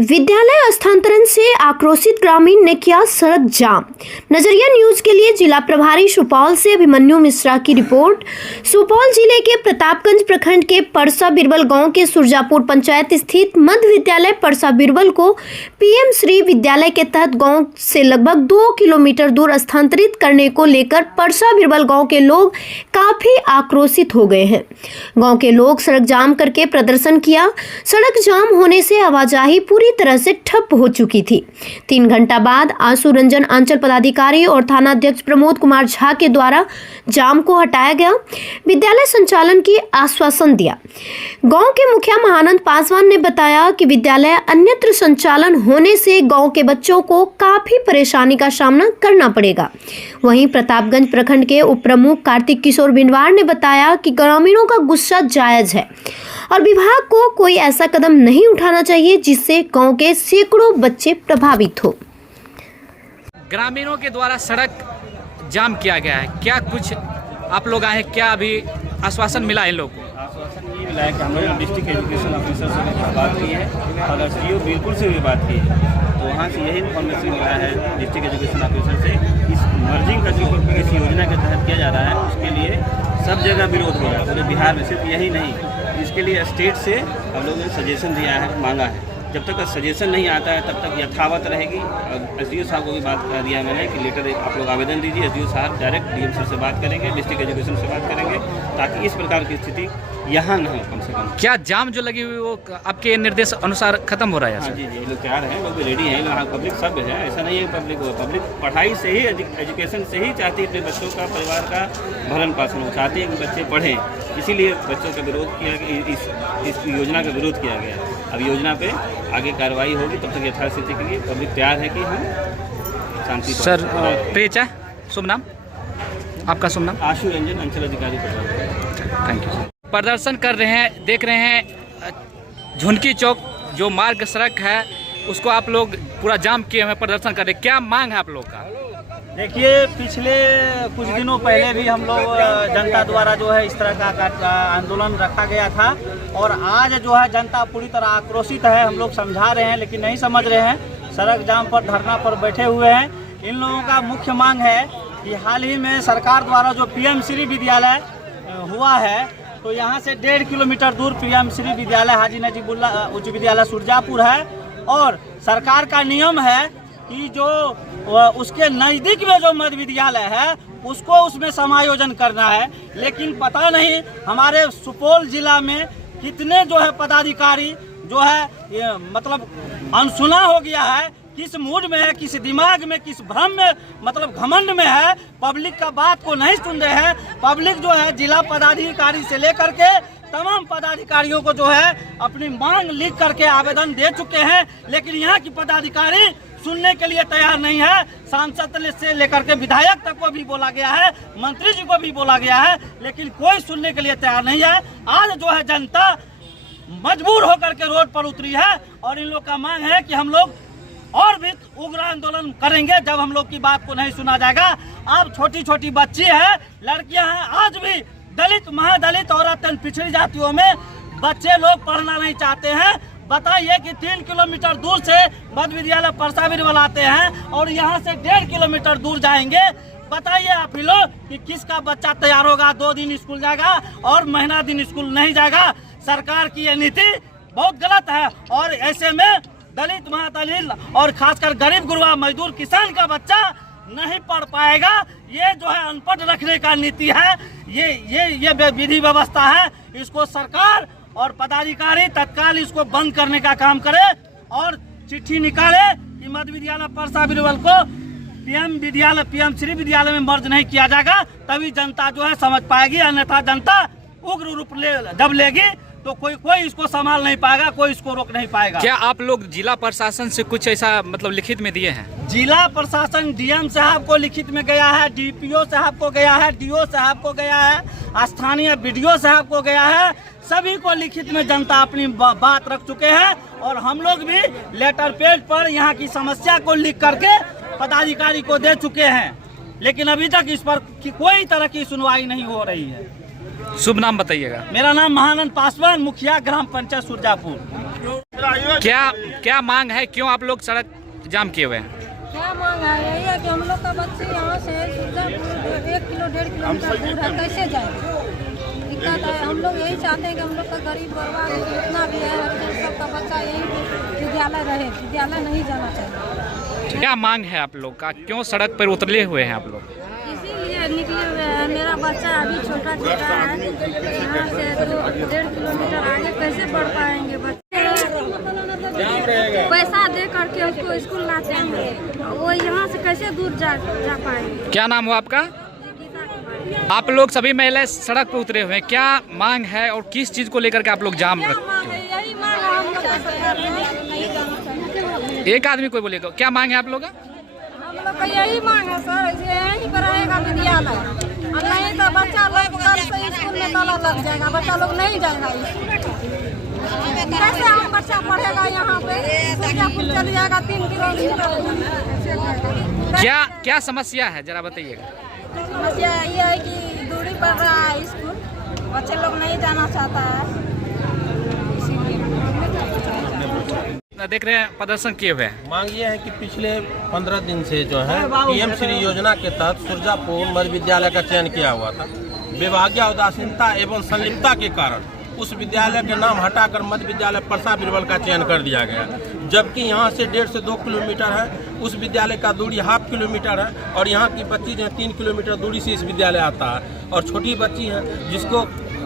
विद्यालय स्थानांतरण से आक्रोशित ग्रामीण ने किया सड़क जाम। नजरिया न्यूज के लिए जिला प्रभारी सुपौल से अभिमन्यु मिश्रा की रिपोर्ट। सुपौल जिले के प्रतापगंज प्रखंड के परसा बिरबल गांव के सुरजापुर पंचायत स्थित मध्य विद्यालय परसा बिरबल को पीएम श्री विद्यालय के तहत गांव से लगभग 2 किलोमीटर दूर स्थानांतरित करने को लेकर परसा बिरबल गांव के लोग काफी आक्रोशित हो गए हैं। गांव के लोग सड़क जाम करके प्रदर्शन किया। सड़क जाम होने से आवाजाही पूरी तरह से ठप हो चुकी थी। 3 घंटा बाद आशु रंजन अंचल पदाधिकारी और थाना अध्यक्ष प्रमोद कुमार झा के द्वारा जाम को हटाया गया। विद्यालय संचालन की आश्वासन दिया। गांव के मुखिया महानंद पासवान ने बताया कि विद्यालय अन्यत्र संचालन होने से गांव के बच्चों को काफी परेशानी का सामना करना पड़ेगा। वहीं प्रतापगंज प्रखंड के उप प्रमुख कार्तिक किशोर बिनवार ने बताया कि ग्रामीणों का गुस्सा जायज है और विभाग को कोई ऐसा कदम नहीं उठाना चाहिए जिससे गांव के सैकड़ों बच्चे प्रभावित हो। ग्रामीणों के द्वारा सड़क जाम किया गया है, क्या कुछ आप लोग आए हैं, क्या अभी आश्वासन मिला है? लोगों को आश्वासन ये मिला है कि हम लोग डिस्ट्रिक्ट एजुकेशन ऑफिसर से बात की है और एसडीओ बिल्कुल से भी बात की है, तो वहाँ से यही इन्फॉर्मेशन मिला है डिस्ट्रिक्ट एजुकेशन ऑफिसर से। इस मर्जिंग का जो इस योजना के तहत किया जा रहा है उसके लिए सब जगह विरोध हो रहा है पूरे बिहार में, सिर्फ यही नहीं, इसके लिए स्टेट से हम लोगों ने सजेशन दिया है, मांगा है। जब तक सजेशन नहीं आता है तब तक यथावत रहेगी। और एसडीओ साहब को भी बात कर दिया मैंने कि लेटर आप लोग आवेदन दीजिए, एसडीओ साहब डायरेक्ट डीएम सर से बात करेंगे, डिस्ट्रिक्ट एजुकेशन से बात करेंगे, ताकि इस प्रकार की स्थिति यहाँ न हो कम से कम। क्या जाम जो लगी हुई वो आपके निर्देश अनुसार खत्म हो रहा है? हाँ जी जी, लोग तैयार हैं, लोग भी रेडी हैं, यहाँ पब्लिक सब है, ऐसा नहीं है पब्लिक पढ़ाई से ही एजुकेशन से ही चाहती है अपने बच्चों का, परिवार का भरण पोषण चाहती है कि बच्चे पढ़ें, इसीलिए बच्चों का विरोध किया गया, इस योजना का विरोध किया गया। अब योजना पे आगे कार्रवाई होगी, तब तक यथास्थिति के लिए पब्लिक तैयार है कि हम शांति। सर प्रेचा शुभ नाम आपका? शुभ नाम आशु रंजन अंचल अधिकारी। Thank you. प्रदर्शन कर रहे हैं, देख रहे हैं झुनकी चौक जो मार्ग सड़क है उसको आप लोग पूरा जाम किए हुए प्रदर्शन कर रहे हैं, क्या मांग है आप लोग का? देखिए, पिछले कुछ दिनों पहले भी हम लोग जनता द्वारा जो है इस तरह का आंदोलन रखा गया था और आज जो है जनता पूरी तरह आक्रोशित है। हम लोग समझा रहे हैं लेकिन नहीं समझ रहे हैं, सड़क जाम पर धरना पर बैठे हुए हैं। इन लोगों का मुख्य मांग है कि हाल ही में सरकार द्वारा जो पीएम श्री विद्यालय हुआ है, तो यहाँ से 1.5 किलोमीटर दूर पीएम श्री विद्यालय हाजी नजीबुल्लाह उच्च विद्यालय सुरजापुर है और सरकार का नियम है कि जो उसके नज़दीक में जो मध्य विद्यालय है उसको उसमें समायोजन करना है। लेकिन पता नहीं हमारे सुपौल जिला में कितने जो है पदाधिकारी जो है मतलब अनसुना हो गया है, किस मूड में है, किस दिमाग में, किस भ्रम में, मतलब घमंड में है, पब्लिक का बात को नहीं सुन रहे हैं। पब्लिक जो है जिला पदाधिकारी से लेकर के तमाम पदाधिकारियों को जो है अपनी मांग लिख करके आवेदन दे चुके हैं, लेकिन यहाँ की पदाधिकारी सुनने के लिए तैयार नहीं है। सांसद से लेकर के विधायक तक को भी बोला गया है, मंत्री जी को भी बोला गया है, लेकिन कोई सुनने के लिए तैयार नहीं है। आज जो है जनता मजबूर होकर के रोड पर उतरी है और इन लोग का मांग है कि हम लोग और भी उग्र आंदोलन करेंगे जब हम लोग की बात को नहीं सुना जाएगा। अब छोटी छोटी बच्ची है, लड़कियां हैं, आज भी दलित, महादलित और अत्यंत पिछड़ी जातियों में बच्चे लोग पढ़ना नहीं चाहते हैं। बताइए कि 3 किलोमीटर दूर से मध्य विद्यालय परसा बिरबल आते हैं और यहाँ से 1.5 किलोमीटर दूर जाएंगे। बताइए आप ही लोग कि किसका बच्चा तैयार होगा, 2 दिन स्कूल जाएगा और महीना दिन स्कूल नहीं जाएगा। सरकार की यह नीति बहुत गलत है और ऐसे में दलित, महादलित और खासकर गरीब गुरबा मजदूर किसान का बच्चा नहीं पढ़ पाएगा। ये जो है अनपढ़ रखने का नीति है, ये विधि व्यवस्था है। इसको सरकार और पदाधिकारी तत्काल इसको बंद करने का काम करे और चिट्ठी निकाले कि मध्य विद्यालय परसा बिरबल को पीएम श्री विद्यालय में मर्ज नहीं किया जाएगा, तभी जनता जो है समझ पाएगी। अन्यथा जनता उग्र रूप जब लेगी तो कोई इसको संभाल नहीं पाएगा, कोई इसको रोक नहीं पाएगा। क्या आप लोग जिला प्रशासन से कुछ ऐसा मतलब लिखित में दिए हैं? जिला प्रशासन डीएम साहब को लिखित में गया है, डीपीओ साहब को गया है, डीओ साहब को गया है, स्थानीय बीडीओ साहब को गया है, सभी को लिखित में जनता अपनी बात रख चुके हैं और हम लोग भी लेटर पेज पर यहाँ की समस्या को लिख करके पदाधिकारी को दे चुके हैं, लेकिन अभी तक इस पर कोई तरह की सुनवाई नहीं हो रही है। शुभ नाम बताइएगा? मेरा नाम महानंद पासवान, मुखिया ग्राम पंचायत सुरजापुर। क्या मांग है, क्यों आप लोग सड़क जाम किए हुए हैं? क्या मांग है? यही है कि हम लोग का बच्चे यहाँ से 1 किलो 1.5 किलोमीटर दूर है, कैसे जाए? दिक्कत है। हम लोग यही चाहते हैं कि हम लोग का गरीब बर्बाद जितना भी है सबका बच्चा यही विद्यालय रहे, विद्यालय नहीं जाना चाहिए। क्या मांग है आप लोग का, क्यों सड़क पर उतरे हुए हैं आप लोग? इसीलिए निकले हुए हैं। मेरा बच्चा अभी छोटा है, यहाँ से 1.5 किलोमीटर आगे कैसे बढ़ पाएंगे बच्चे? पैसा दे करके उसको स्कूल लाते हैं, वो यहाँ से कैसे दूर जा पाएंगे? क्या नाम हुआ आपका? आप लोग सभी महिलाएं सड़क पर उतरे हुए हैं, क्या मांग है और किस चीज को लेकर के आप लोग जाम रखते हैं? यही मांग है, हम लोग का सरकार नहीं जाना चाहिए। एक आदमी कोई बोलेगा, क्या मांग है आप लोग का? हम लोग का यही मांग है सर, यहीं पर रहेगा विद्यालय, और नहीं तो बच्चा लोग कल से स्कूल में ताला लग जाएगा, बच्चा लोग नहीं जाएगा। कैसे हम बच्चा पढ़ेगा यहाँ पे? सुरजापुर चल जाएगा 3 किलोमीटर। क्या समस्या है, जरा बताइएगा। समस्या ये है कि दूरी पड़ रहा है स्कूल, बच्चे लोग नहीं जाना चाहता है, देख रहे हैं प्रदर्शन किए हुए हैं। मांग ये है कि पिछले 15 दिन से जो है पीएम श्री योजना के तहत सुरजापुर मध्य विद्यालय का चयन किया हुआ था। विभागीय उदासीनता एवं संलिप्तता के कारण उस विद्यालय के नाम हटाकर मध्य विद्यालय परसा बिरबल का चयन कर दिया गया, जबकि यहाँ से 1.5 से 2 किलोमीटर है, उस विद्यालय का दूरी 0.5 किलोमीटर है, और यहाँ की बच्ची जो है 3 किलोमीटर दूरी से इस विद्यालय आता है, और छोटी बच्ची है जिसको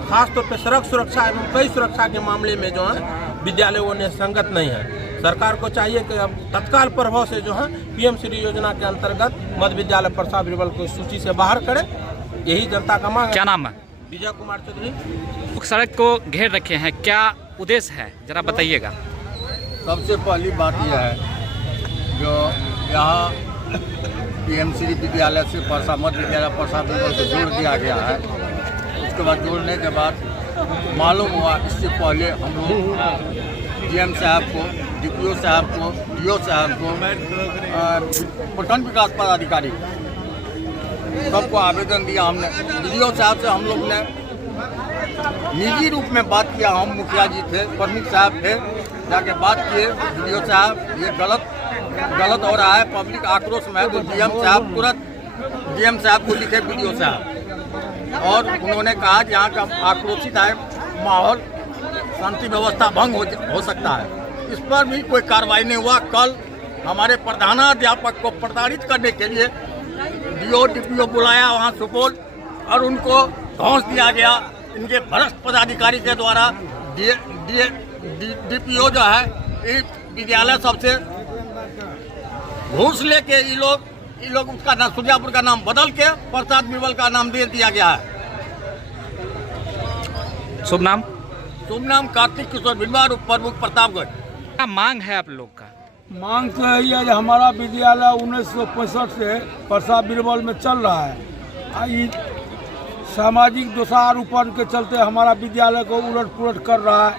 खासतौर पर सड़क सुरक्षा एवं कई सुरक्षा के मामले में जो है विद्यालय वो संगत नहीं है। सरकार को चाहिए कि अब तत्काल प्रभाव से जो है पीएम श्री योजना के अंतर्गत मध्य विद्यालय परसा बिरबल को सूची से बाहर करे, यही जनता का मांग है। क्या नाम है? विजय कुमार चौधरी। सड़क को घेर रखे हैं, क्या उद्देश्य है, जरा बताइएगा। सबसे पहली बात यह है जो यहाँ पीएमश्री विद्यालय से परसा मध्य विद्यालय परसा बिरबल से जोड़ दिया गया है। उसके बाद जोड़ने के बाद मालूम हुआ, इससे पहले हम लोग डीएम साहब को, डीपीओ साहब को, डीओ साहब को, पटन विकास पदाधिकारी सबको आवेदन दिया हमने। डीओ साहब से हम लोग ने निजी रूप में बात किया, हम मुखिया जी थे, प्रमुख साहब थे, जाके बात किए। डीओ साहब ये गलत हो रहा है, पब्लिक आक्रोश में है, तो डीएम साहब तुरंत डीएम साहब को लिखे डीओ साहब, और उन्होंने कहा कि यहाँ का आक्रोशित है माहौल, शांति व्यवस्था भंग हो सकता है। इस पर भी कोई कार्रवाई नहीं हुआ। कल हमारे प्रधानाध्यापक को प्रताड़ित करने के लिए डीओ डीपीओ बुलाया वहाँ सुपौल, और उनको घोंस दिया गया इनके भ्रष्ट पदाधिकारी के द्वारा। डीपीओ जो है इस विद्यालय सबसे घूस लेके ये लोग उसका नाम सुरजापुर का नाम बदल के प्रसाद बिरबल का नाम दे दिया गया है। शुभ नाम? शुभ नाम कार्तिक किशोर बिरवा, प्रमुख प्रतापगढ़। क्या मांग है आप लोग का? मांग तो यही है कि हमारा विद्यालय 1965 से परसा बिरबल में चल रहा है। सामाजिक दोषारोपण के चलते हमारा विद्यालय को उलट पुलट कर रहा है।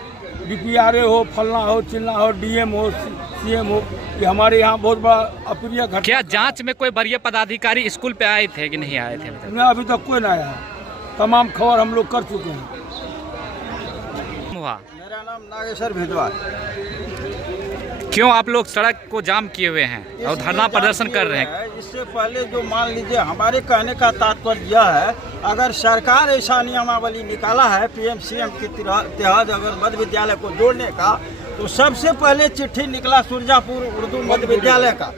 डीपीआरए हो, फलना हो, चिलना हो, डीएम हो, सीएम हो, ये हमारे यहाँ बहुत बड़ा अप्रिय घटना। क्या जांच में कोई वरीय पदाधिकारी स्कूल पे आए थे कि नहीं आए थे? नहीं, अभी तक कोई नहीं आया। तमाम खबर हम लोग कर चुके हैं। मेरा नाम नागेश्वर भेजवा। क्यों आप लोग सड़क को जाम किए हुए हैं और धरना प्रदर्शन कर रहे हैं? इससे पहले जो मान लीजिए, हमारे कहने का तात्पर्य यह है, अगर सरकार ऐसा नियमावली निकाला है पीएम सीएम के तहत अगर मध्य विद्यालय को जोड़ने का, तो सबसे पहले चिट्ठी निकला सुरजापुर उर्दू मध्य विद्यालय का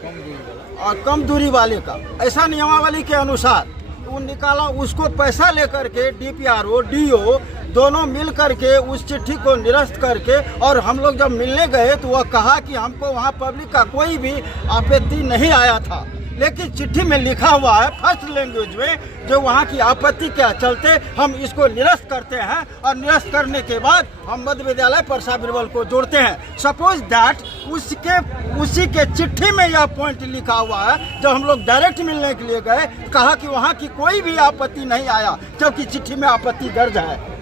और कम दूरी वाले का। ऐसा नियमावली के अनुसार वो निकाला, उसको पैसा लेकर के डीपीआरओ डीओ दोनों मिल करके उस चिट्ठी को निरस्त करके, और हम लोग जब मिलने गए तो वह कहा कि हमको वहाँ पब्लिक का कोई भी आपत्ति नहीं आया था, लेकिन चिट्ठी में लिखा हुआ है फर्स्ट लैंग्वेज में, जो वहाँ की आपत्ति के चलते हम इसको निरस्त करते हैं, और निरस्त करने के बाद हम मध्य विद्यालय परसा बिरबल को जोड़ते हैं। सपोज दैट उसी के चिट्ठी में यह पॉइंट लिखा हुआ है। जब हम लोग डायरेक्ट मिलने के लिए गए, कहा कि वहाँ की कोई भी आपत्ति नहीं आया, जबकि चिट्ठी में आपत्ति दर्ज है।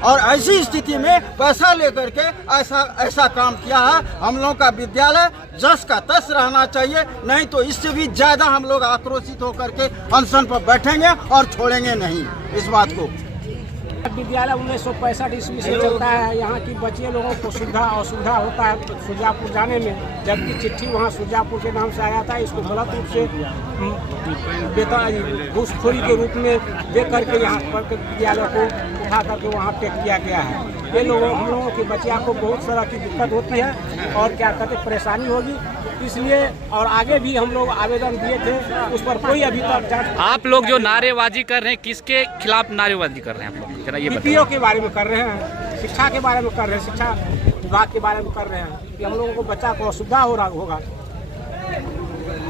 और ऐसी स्थिति में पैसा लेकर के ऐसा काम किया है। हम लोगों का विद्यालय जस का तस रहना चाहिए, नहीं तो इससे भी ज़्यादा हम लोग आक्रोशित होकर के अनशन पर बैठेंगे और छोड़ेंगे नहीं इस बात को। विद्यालय 1965 ईस्वी से चलता है। यहाँ की बच्चे लोगों को सुविधा असुविधा होता है सुरजापुर जाने में, जबकि चिट्ठी वहाँ सुरजापुर के नाम से आया था। इसको गलत रूप से वेतन घूसखोरी के रूप में दे करके यहाँ पर विद्यालय को उठा करके वहाँ पे किया गया है। ये लोगों हम लोगों के बच्चियों को बहुत तरह की दिक्कत होती है और क्या कहते परेशानी होगी, इसलिए और आगे भी हम लोग आवेदन दिए थे, उस पर कोई अभी तक जांच। आप लोग जो नारेबाजी कर रहे हैं, किसके खिलाफ नारेबाजी कर रहे हैं आप लोग, जरा ये बीपीओ के बारे में कर रहे हैं, शिक्षा के बारे में कर रहे हैं, शिक्षा विभाग के बारे में कर रहे हैं कि हम लोगों को बच्चा को असुविधा हो रहा होगा।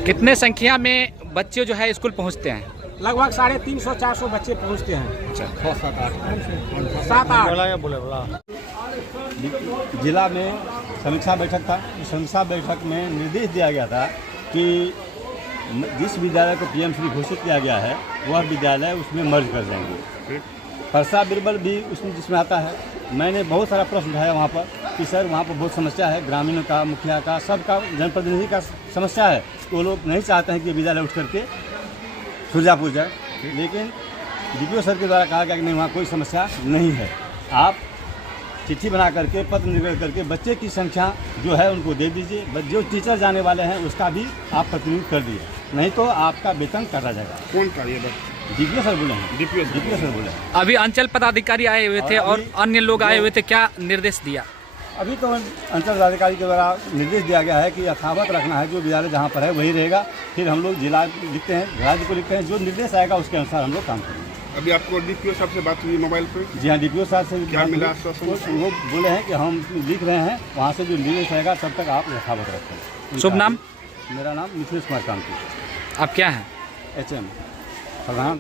कितने संख्या में बच्चे जो है स्कूल पहुंचते हैं? लगभग 350-400 बच्चे पहुंचते हैं। 7-8 जिला में समीक्षा बैठक था। इस समीक्षा बैठक में निर्देश दिया गया था कि जिस विद्यालय को पीएमसी घोषित किया गया है वह विद्यालय उसमें मर्ज कर देंगे। परसा बिरबल भी उसमें जिसमें आता है। मैंने बहुत सारा प्रश्न उठाया वहाँ पर कि सर वहाँ पर बहुत समस्या है, ग्रामीणों का, मुखिया का, सबका, जनप्रतिनिधि का समस्या है। तो वो लोग नहीं चाहते हैं कि विद्यालय उठ करके सुरजापुर जाए, लेकिन डीपीओ सर के द्वारा कहा गया कि नहीं, वहाँ कोई समस्या नहीं है। आप चिट्ठी बना करके, पत्र निर्गत करके बच्चे की संख्या जो है उनको दे दीजिए। जो टीचर जाने वाले हैं उसका भी आप प्रतिनिधित्व कर दीजिए, नहीं तो आपका वेतन काटा जाएगा। कौन का ये डीपीओ सर बोले हैं। डीपीओ सर बोले हैं। अभी अंचल पदाधिकारी आए हुए थे और अन्य लोग आए हुए थे, क्या निर्देश दिया? अभी तो अंचल पदाधिकारी के द्वारा निर्देश दिया गया है कि यथावत रखना है, जो विद्यालय जहाँ पर है वही रहेगा। फिर हम लोग जिला लिखते हैं, राज्य को लिखते हैं, जो निर्देश आएगा उसके अनुसार हम लोग काम करेंगे। अभी आपको डीपीओ साहब से बात हुई मोबाइल पे? जी हाँ, डीपीओ साहब से क्या मिला आश्वासन? वो बोले हैं कि हम लिख रहे हैं, वहाँ से जो निर्देश आएगा तब तक आप यथावत रखें। शुभ नाम? मेरा नाम मिथिलेश कुमार कांति। आप क्या हैं? HM प्रधान।